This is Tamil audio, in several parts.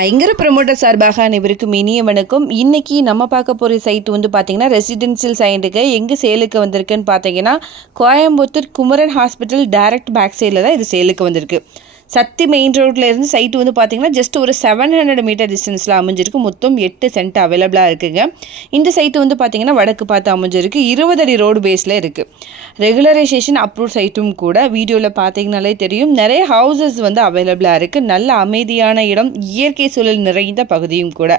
ஐங்கர ப்ரமோட்டர் சார்பாக அனைவருக்கும் இனிய வணக்கம். இன்றைக்கி நம்ம பார்க்க போகிற சைட் வந்து பார்த்திங்கன்னா ரெசிடென்சியல் சைட்டுக்கு எங்கே சேலுக்கு வந்திருக்குன்னு பார்த்தீங்கன்னா Coimbatore Kumaran hospital direct back சைடில் தான் இது சேலுக்கு வந்திருக்கு. சக்தி மெயின் ரோட்டில் இருந்து சைட்டு வந்து பார்த்திங்கன்னா ஜஸ்ட் ஒரு 700 மீட்டர் டிஸ்டன்ஸில் அமைஞ்சிருக்கு. மொத்தம் 8 சென்ட் அவைலபிளாக இருக்குங்க. இந்த சைட்டு வந்து பார்த்திங்கன்னா வடக்கு பார்த்து அமைஞ்சிருக்கு. 20 அடி ரோடு பேஸில் இருக்குது. ரெகுலரைசேஷன் அப்ரூவ் சைட்டும் கூட. வீடியோவில் பார்த்தீங்கனாலே தெரியும், நிறைய ஹவுசஸ் வந்து அவைலபிளாக இருக்குது. நல்ல அமைதியான இடம், இயற்கை சூழல் நிறைந்த பகுதியும் கூட.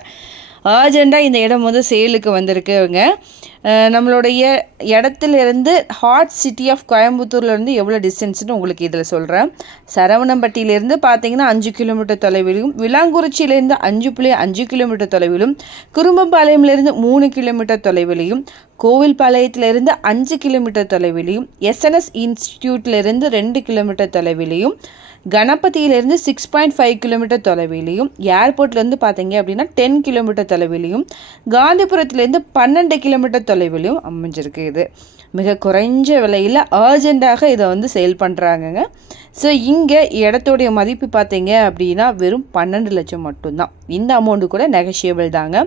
அர்ஜெண்டாக இந்த இடம் வந்து சேலுக்கு வந்திருக்குங்க. நம்மளுடைய இடத்துலேருந்து ஹாட் சிட்டி ஆஃப் கோயம்புத்தூர்லேருந்து எவ்வளோ டிஸ்டன்ஸ்னு உங்களுக்கு இதில் சொல்கிறேன். சரவணம்பட்டியிலேருந்து பார்த்தீங்கன்னா 5 கிலோமீட்டர் தொலைவிலும், விளாங்குறிச்சியிலேருந்து 5.5 கிலோமீட்டர் தொலைவிலும், குறும்பம்பாளையம்லேருந்து 3 கிலோமீட்டர் தொலைவிலையும், கோவில்பாளையத்திலிருந்து 5 கிலோமீட்டர் தொலைவிலையும், எஸ்என்எஸ் இன்ஸ்டிடியூட்லேருந்து 2 கிலோமீட்டர் தொலைவிலையும், கணபதியிலேருந்து 6.5 கிலோமீட்டர் தொலைவிலையும், ஏர்போர்ட்லேருந்து பார்த்தீங்க அப்படின்னா 10 கிலோமீட்டர் தொலைவிலையும், காந்திபுரத்துலேருந்து 12 கிலோமீட்டர் தொலைவிலையும் அமைஞ்சிருக்கு. இது மிக குறைஞ்ச விலையில் அர்ஜெண்டாக இதை வந்து சேல் பண்ணுறாங்கங்க. ஸோ இங்கே இடத்துடைய மதிப்பு பார்த்தீங்க அப்படின்னா வெறும் 12 லட்சம் மட்டும்தான். இந்த அமௌண்ட்டு கூட நெகஷியபிள் தாங்க.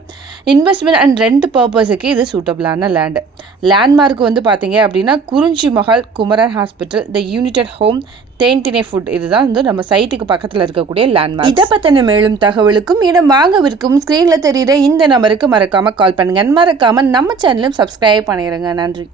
இன்வெஸ்ட்மெண்ட் அண்ட் ரெண்ட் பர்பஸுக்கு இது சூட்டபிளான லேண்ட்மார்க் வந்து பார்த்தீங்க அப்படின்னா குறிஞ்சி மஹால், குமரன் ஹாஸ்பிட்டல், த யூனிடெட் ஹோம், தேன்திணை ஃபுட், இதுதான் வந்து நம்ம சைட்டுக்கு பக்கத்தில் இருக்கக்கூடிய லேண்ட்மார்க். இதை பற்றின மேலும் தகவலுக்கும் இடம் வாங்கவிருக்கும் ஸ்க்ரீனில் தெரியுற இந்த நம்பருக்கு மறக்காமல் கால் பண்ணுங்க. மறக்காமல் நம்ம சேனலும் சப்ஸ்கிரைப் பண்ணிடுங்க. நன்றி.